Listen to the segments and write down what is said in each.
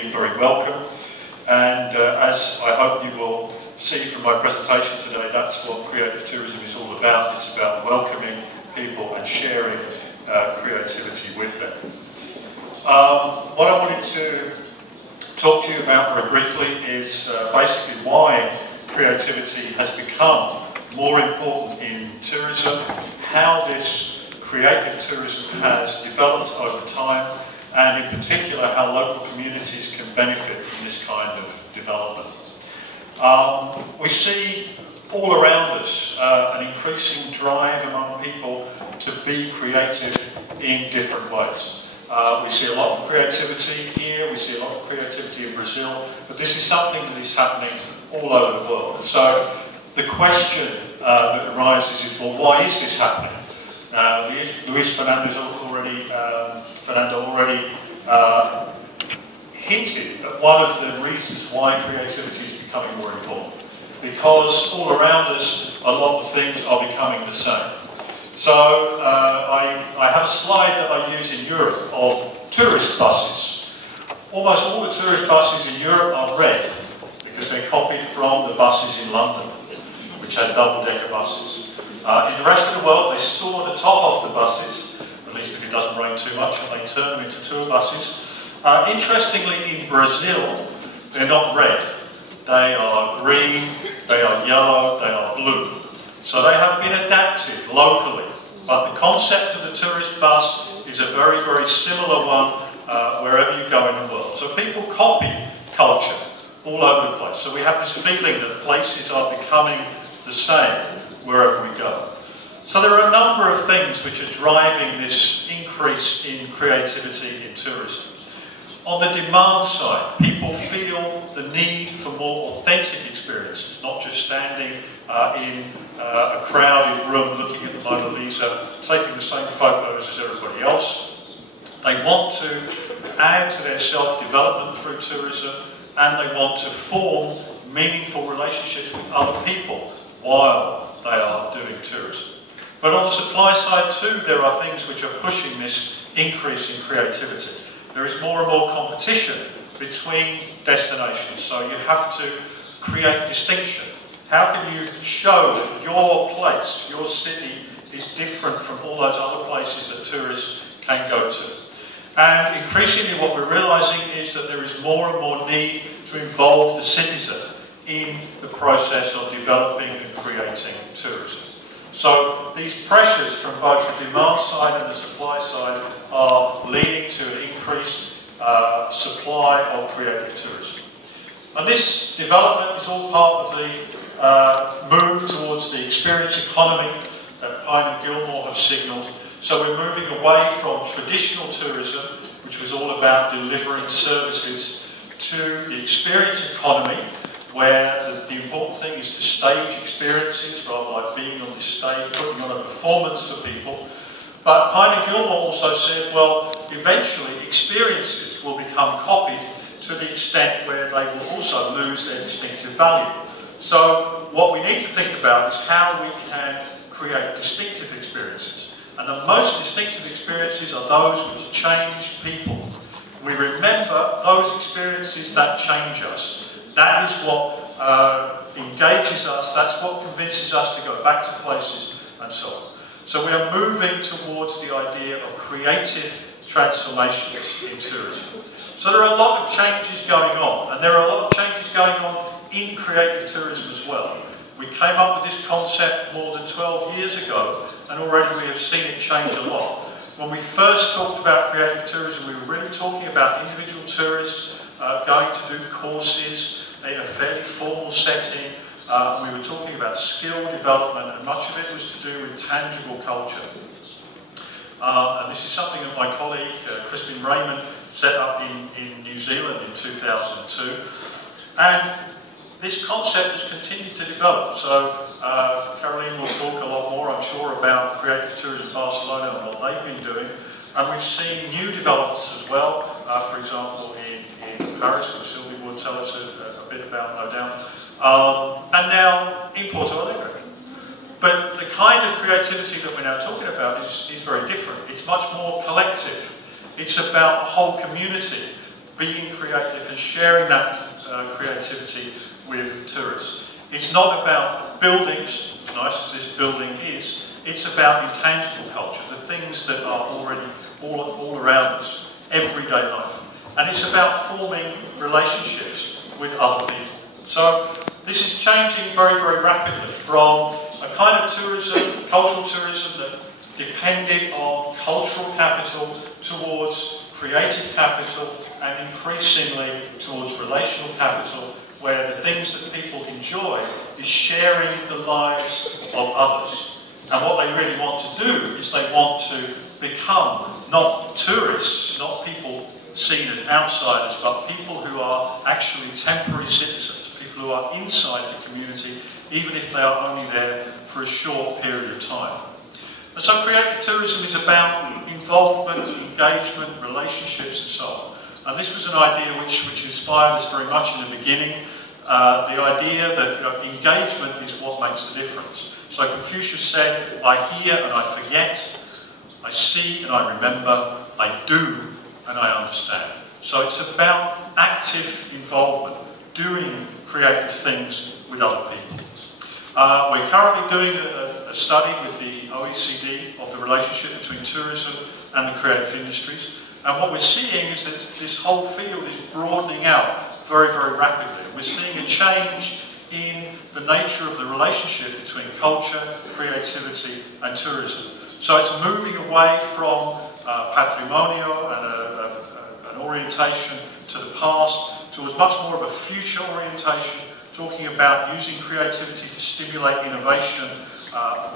being very welcome. And as I hope you will see from my presentation today, that's what creative tourism is all about. It's about welcoming people and sharing creativity with them. What I wanted to talk to you about very briefly is basically why creativity has become more important in tourism, how this creative tourism has developed over time, and in particular how local communities can benefit from this kind of development. We see all around us an increasing drive among people to be creative in different ways. We see a lot of creativity here, we see a lot of creativity in Brazil, but this is something that is happening all over the world. So the question that arises is, well, why is this happening? Fernando already hinted at one of the reasons why creativity is becoming more important. Because all around us, a lot of things are becoming the same. So I have a slide that I use in Europe of tourist buses. Almost all the tourist buses in Europe are red because they're copied from the buses in London, which has double-decker buses. In the rest of the world, they saw the top off the buses, at least if it doesn't rain too much, and they turn them into tour buses. Interestingly, in Brazil, they're not red. They are green, they are yellow, they are blue. So they have been adapted locally. But the concept of the tourist bus is a very, very similar one wherever you go in the world. So people copy culture all over the place. So we have this feeling that places are becoming the same wherever we go. So there are a number of things which are driving this increase in creativity in tourism. On the demand side, people feel the need for more authentic experiences, not just standing in a crowded room looking at the Mona Lisa, taking the same photos as everybody else. They want to add to their self-development through tourism, and they want to form meaningful relationships with other people while they are doing tourism. But on the supply side too, there are things which are pushing this increase in creativity. There is more and more competition between destinations, so you have to create distinction. How can you show that your place, your city, is different from all those other places that tourists can go to? And increasingly what we're realising is that there is more and more need to involve the citizen in the process of developing and creating tourism. So these pressures from both the demand side and the supply side are leading to an increased supply of creative tourism. And this development is all part of the move towards the experience economy that Pine and Gilmore have signalled. So we're moving away from traditional tourism, which was all about delivering services, to the experience economy, where the important thing is to stage experiences rather like being on this stage, putting on a performance for people. But Pine and Gilmore also said, well, eventually experiences will become copied to the extent where they will also lose their distinctive value. So what we need to think about is how we can create distinctive experiences. And the most distinctive experiences are those which change people. We remember those experiences that change us. That is what engages us, that's what convinces us to go back to places and so on. So we are moving towards the idea of creative transformations in tourism. So there are a lot of changes going on, and there are a lot of changes going on in creative tourism as well. We came up with this concept more than 12 years ago, and already we have seen it change a lot. When we first talked about creative tourism, we were really talking about individual tourists going to do courses in a fairly formal setting. We were talking about skill development, and much of it was to do with tangible culture. And this is something that my colleague, Crispin Raymond, set up in New Zealand in 2002. And this concept has continued to develop. So Caroline will talk a lot more, I'm sure, about Creative Tourism Barcelona and what they've been doing. And we've seen new developments as well. For example, in Paris, which Sylvie will tell us a bit about, no doubt. And now in Porto Alegre. But the kind of creativity that we're now talking about is very different. It's much more collective. It's about a whole community being creative and sharing that creativity with tourists. It's not about buildings, as nice as this building is, it's about intangible culture, the things that are already all around us, everyday life. And it's about forming relationships with other people. So this is changing very, very rapidly from a kind of tourism, cultural tourism that depended on cultural capital towards creative capital and increasingly towards relational capital, where the things that people enjoy is sharing the lives of others. And what they really want to do is they want to become not tourists, not people seen as outsiders, but people who are actually temporary citizens, people who are inside the community, even if they are only there for a short period of time. And so creative tourism is about involvement, engagement, relationships and so on. And this was an idea which inspired us very much in the beginning, the idea that engagement is what makes the difference. So Confucius said, I hear and I forget, I see and I remember, I do and I understand. So it's about active involvement, doing creative things with other people. We're currently doing a study with the OECD of the relationship between tourism and the creative industries. And what we're seeing is that this whole field is broadening out very, very rapidly. We're seeing a change in the nature of the relationship between culture, creativity and tourism. So it's moving away from patrimonio and an orientation to the past towards much more of a future orientation, talking about using creativity to stimulate innovation,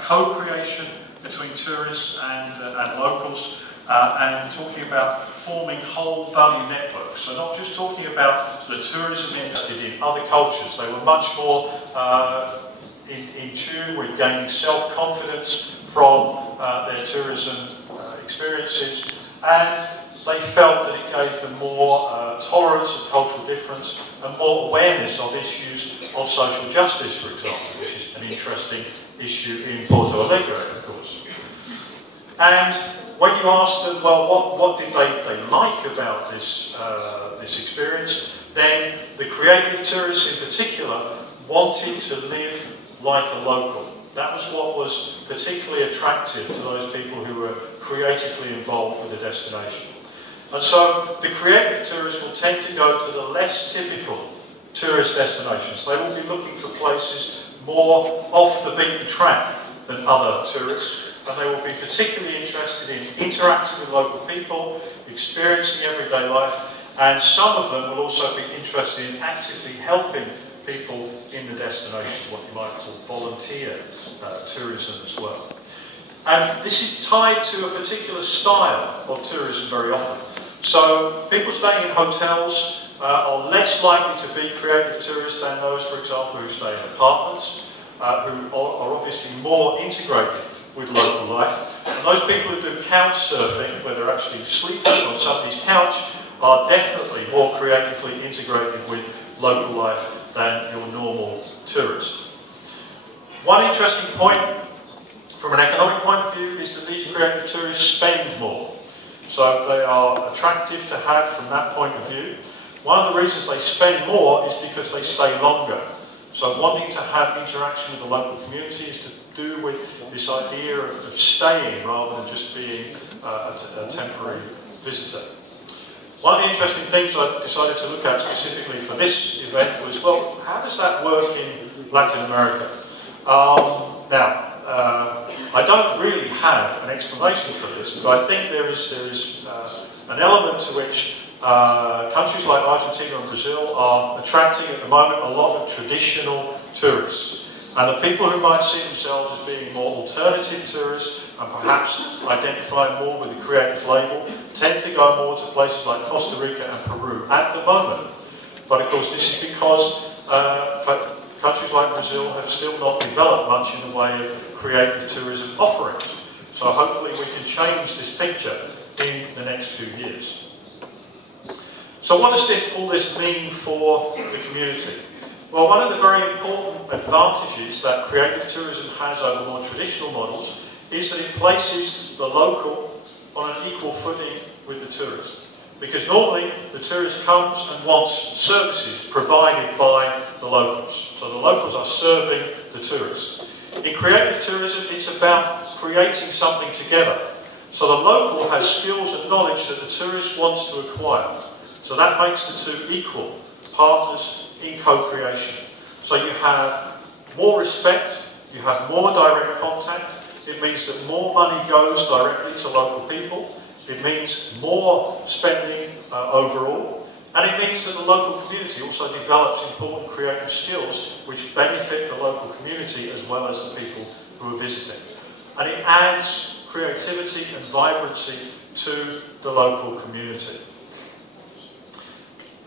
co-creation between tourists and locals, and talking about forming whole value networks. So not just talking about the tourism industry in other cultures. They were much more in tune with gaining self-confidence from their tourism experiences, and they felt that it gave them more tolerance of cultural difference and more awareness of issues of social justice, for example, which is an interesting issue in Porto Alegre, of course. And when you ask them, well, what did they like about this experience, then the creative tourists in particular wanted to live like a local. That was what was particularly attractive to those people who were creatively involved with the destination. And so the creative tourists will tend to go to the less typical tourist destinations. They will be looking for places more off the beaten track than other tourists, and they will be particularly interested in interacting with local people, experiencing everyday life, and some of them will also be interested in actively helping people in the destination, what you might call volunteer tourism as well. And this is tied to a particular style of tourism very often. So people staying in hotels are less likely to be creative tourists than those, for example, who stay in apartments, who are obviously more integrated with local life. And those people who do couch surfing, where they're actually sleeping on somebody's couch, are definitely more creatively integrated with local life than your normal tourist. One interesting point from an economic point of view is that these creative tourists spend more. So they are attractive to have from that point of view. One of the reasons they spend more is because they stay longer. So wanting to have interaction with the local community is to do with this idea of staying rather than just being a temporary visitor. One of the interesting things I decided to look at specifically for this event was, well, how does that work in Latin America? I don't really have an explanation for this, but I think there is an element to which countries like Argentina and Brazil are attracting at the moment a lot of traditional tourists. And the people who might see themselves as being more alternative tourists and perhaps identify more with the creative label tend to go more to places like Costa Rica and Peru at the moment. But of course this is because countries like Brazil have still not developed much in the way of creative tourism offerings. So hopefully we can change this picture in the next few years. So what does all this mean for the community? Well, one of the very important advantages that creative tourism has over more traditional models is that it places the local on an equal footing with the tourist. Because normally the tourist comes and wants services provided by the locals. So the locals are serving the tourists. In creative tourism, it's about creating something together. So the local has skills and knowledge that the tourist wants to acquire. So that makes the two equal partners in co-creation. So you have more respect, you have more direct contact. It means that more money goes directly to local people. It means more spending overall. And it means that the local community also develops important creative skills which benefit the local community as well as the people who are visiting. And it adds creativity and vibrancy to the local community.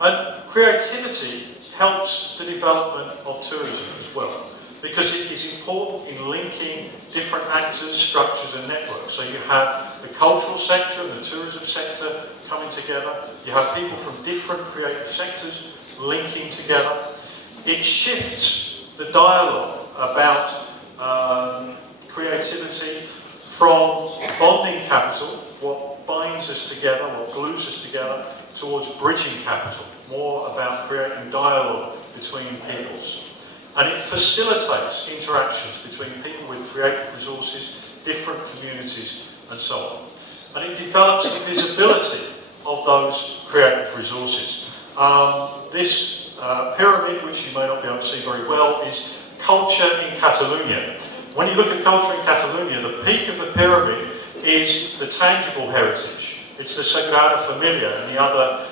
And creativity helps the development of tourism as well, because it is important in linking different actors, structures and networks. So you have the cultural sector and the tourism sector coming together. You have people from different creative sectors linking together. It shifts the dialogue about creativity from bonding capital, what binds us together, what glues us together, towards bridging capital, more about creating dialogue between peoples. And it facilitates interactions between people with creative resources, different communities, and so on. And it develops the visibility of those creative resources. This pyramid, which you may not be able to see very well, is culture in Catalonia. When you look at culture in Catalonia, the peak of the pyramid is the tangible heritage. It's the Sagrada Familia and the other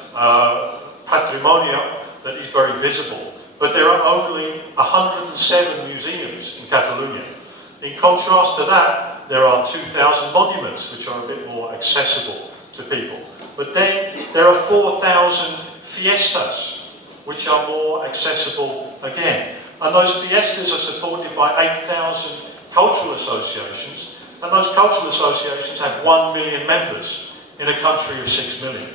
patrimonio that is very visible. But there are only 107 museums in Catalonia. In contrast to that, there are 2,000 monuments, which are a bit more accessible to people. But then there are 4,000 fiestas, which are more accessible again. And those fiestas are supported by 8,000 cultural associations, and those cultural associations have 1 million members in a country of 6 million.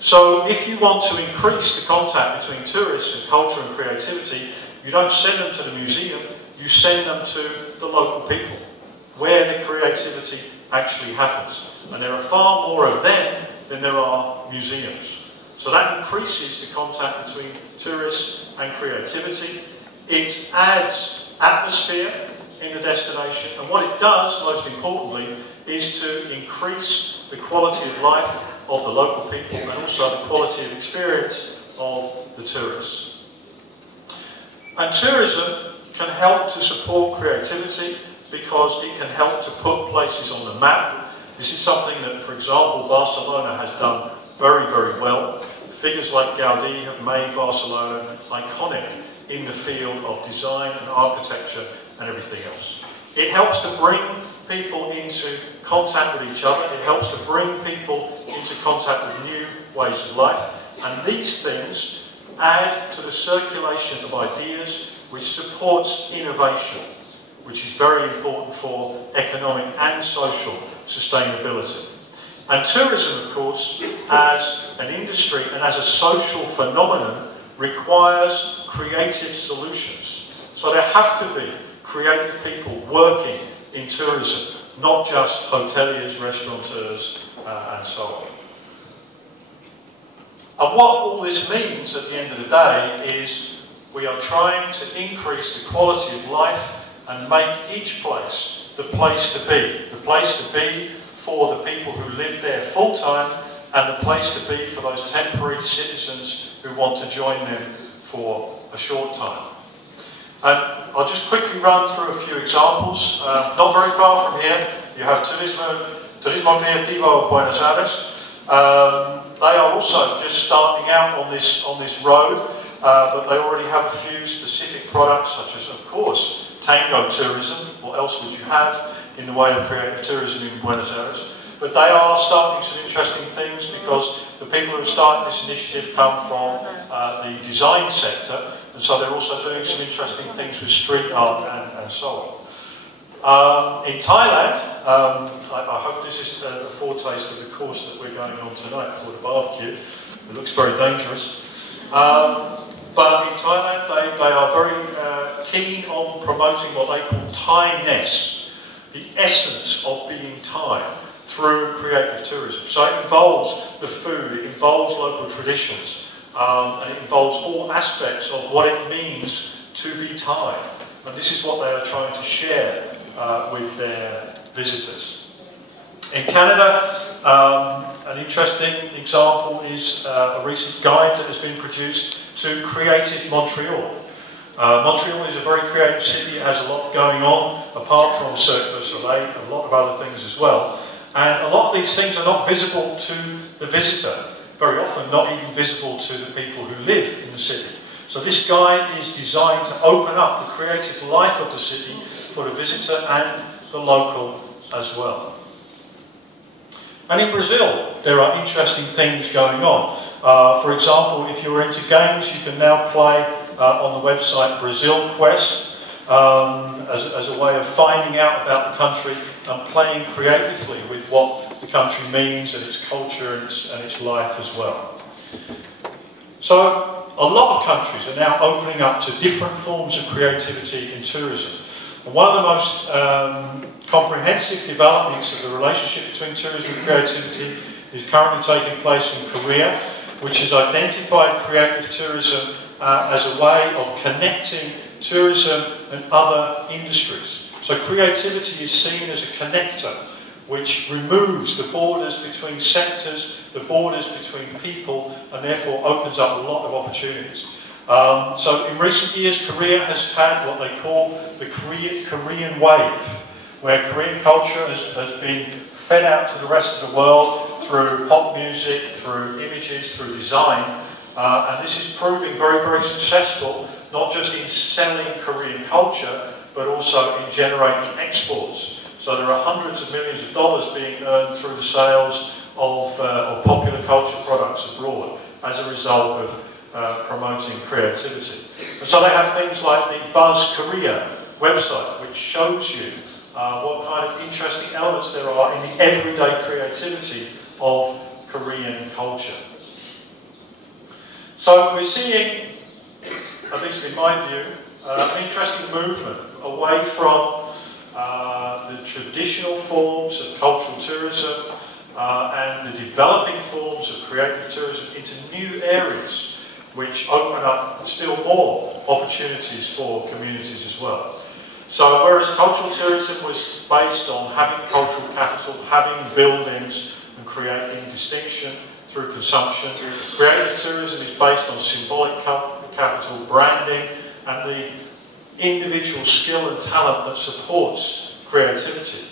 So if you want to increase the contact between tourists and culture and creativity, you don't send them to the museum, you send them to the local people, where the creativity actually happens. And there are far more of them than there are museums. So that increases the contact between tourists and creativity. It adds atmosphere in the destination, and what it does, most importantly, is to increase the quality of life of the local people and also the quality of experience of the tourists. And tourism can help to support creativity because it can help to put places on the map. This is something that, for example, Barcelona has done very, very well. Figures like Gaudí have made Barcelona iconic in the field of design and architecture and everything else. It helps to bring people into contact with each other. It helps to bring people into contact with new ways of life. And these things add to the circulation of ideas, which supports innovation, which is very important for economic and social sustainability. And tourism, of course, as an industry and as a social phenomenon, requires creative solutions. So there have to be creative people working in tourism, not just hoteliers, restaurateurs, and so on. And what all this means at the end of the day is we are trying to increase the quality of life and make each place the place to be for the people who live there full-time, and the place to be for those temporary citizens who want to join them for a short time. And I'll just quickly run through a few examples. Not very far from here, you have Turismo Criativo Buenos Aires. They are also just starting out on this road, but they already have a few specific products, such as, of course, tango tourism. What else would you have in the way of creative tourism in Buenos Aires? But they are starting some interesting things because the people who have started this initiative come from the design sector, and so they're also doing some interesting things with street art and so on. In Thailand, I hope this is a foretaste of the course that we're going on tonight for the barbecue. It looks very dangerous. But in Thailand, they are very keen on promoting what they call Thai-ness, the essence of being Thai. through creative tourism. So it involves the food, it involves local traditions, and it involves all aspects of what it means to be Thai. And this is what they are trying to share with their visitors. In Canada, an interesting example is a recent guide that has been produced to Creative Montreal. Montreal is a very creative city. It has a lot going on, apart from Cirque du Soleil, a lot of other things as well. And a lot of these things are not visible to the visitor, very often not even visible to the people who live in the city. So this guide is designed to open up the creative life of the city for the visitor and the local as well. And in Brazil, there are interesting things going on. For example, if you're into games, you can now play on the website Brazil Quest as a way of finding out about the country and playing creatively with what the country means and its culture and its life as well. So a lot of countries are now opening up to different forms of creativity in tourism. And one of the most comprehensive developments of the relationship between tourism and creativity is currently taking place in Korea, which has identified creative tourism as a way of connecting tourism and other industries. So creativity is seen as a connector which removes the borders between sectors, the borders between people, and therefore opens up a lot of opportunities. So in recent years, Korea has had what they call the Korean wave, where Korean culture has been fed out to the rest of the world through pop music, through images, through design. And this is proving very, very successful, not just in selling Korean culture, but also in generating exports. So there are hundreds of millions of dollars being earned through the sales of popular culture products abroad as a result of promoting creativity. And so they have things like the Buzz Korea website, which shows you what kind of interesting elements there are in the everyday creativity of Korean culture. So we're seeing, at least in my view, an interesting movement away from the traditional forms of cultural tourism and the developing forms of creative tourism into new areas which open up still more opportunities for communities as well. So whereas cultural tourism was based on having cultural capital, having buildings and creating distinction through consumption, creative tourism is based on symbolic capital, branding, and the individual skill and talent that supports creativity.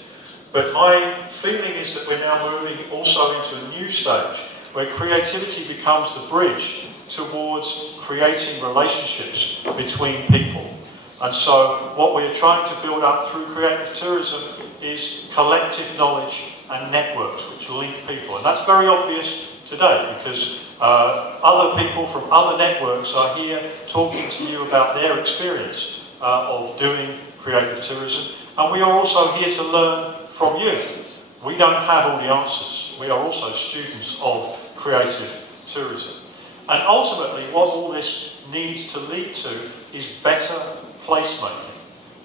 But my feeling is that we're now moving also into a new stage where creativity becomes the bridge towards creating relationships between people. And so what we're trying to build up through creative tourism is collective knowledge and networks which link people. And that's very obvious today because other people from other networks are here talking to you about their experience of doing creative tourism, and we are also here to learn from you. We don't have all the answers. We are also students of creative tourism. And ultimately, what all this needs to lead to is better placemaking.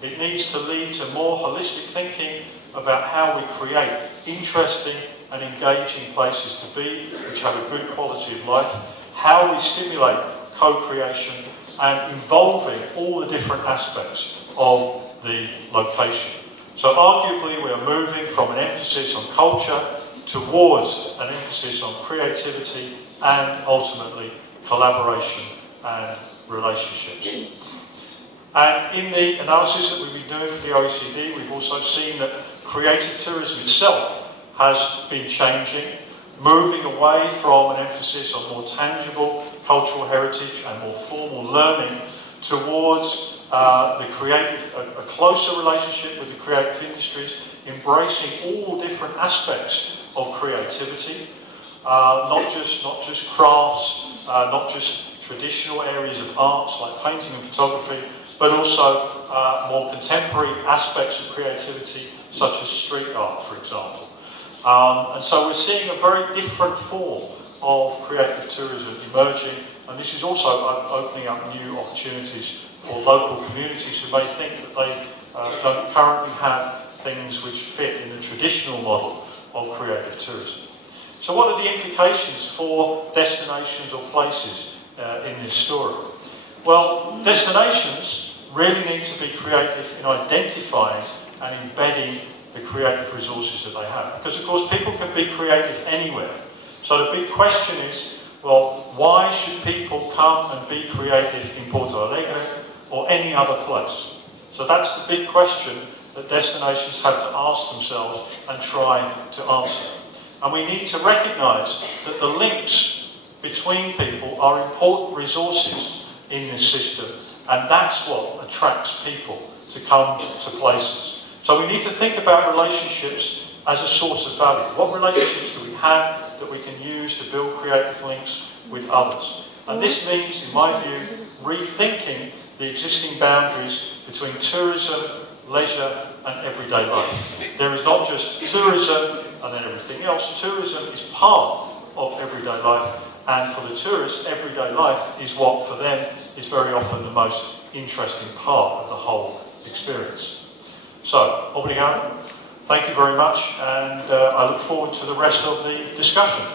It needs to lead to more holistic thinking about how we create interesting and engaging places to be, which have a good quality of life, how we stimulate co-creation, and involving all the different aspects of the location. So arguably we are moving from an emphasis on culture towards an emphasis on creativity and ultimately collaboration and relationships. And in the analysis that we've been doing for the OECD, we've also seen that creative tourism itself has been changing, moving away from an emphasis on more tangible cultural heritage and more formal learning towards a closer relationship with the creative industries, embracing all different aspects of creativity, not just crafts, not just traditional areas of arts like painting and photography, but also more contemporary aspects of creativity such as street art, for example. And so we're seeing a very different form of creative tourism emerging, and this is also opening up new opportunities for local communities who may think that they don't currently have things which fit in the traditional model of creative tourism. So what are the implications for destinations or places in this story? Well, destinations really need to be creative in identifying and embedding the creative resources that they have. Because of course people can be creative anywhere. So the big question is, well, why should people come and be creative in Porto Alegre or any other place? So that's the big question that destinations have to ask themselves and try to answer. And we need to recognise that the links between people are important resources in this system, and that's what attracts people to come to places. So we need to think about relationships as a source of value. What relationships do we have that we can use to build creative links with others? And this means, in my view, rethinking the existing boundaries between tourism, leisure and everyday life. There is not just tourism and then everything else. Tourism is part of everyday life, and for the tourists, everyday life is what for them is very often the most interesting part of the whole experience. So, obrigado. Thank you very much, and I look forward to the rest of the discussion.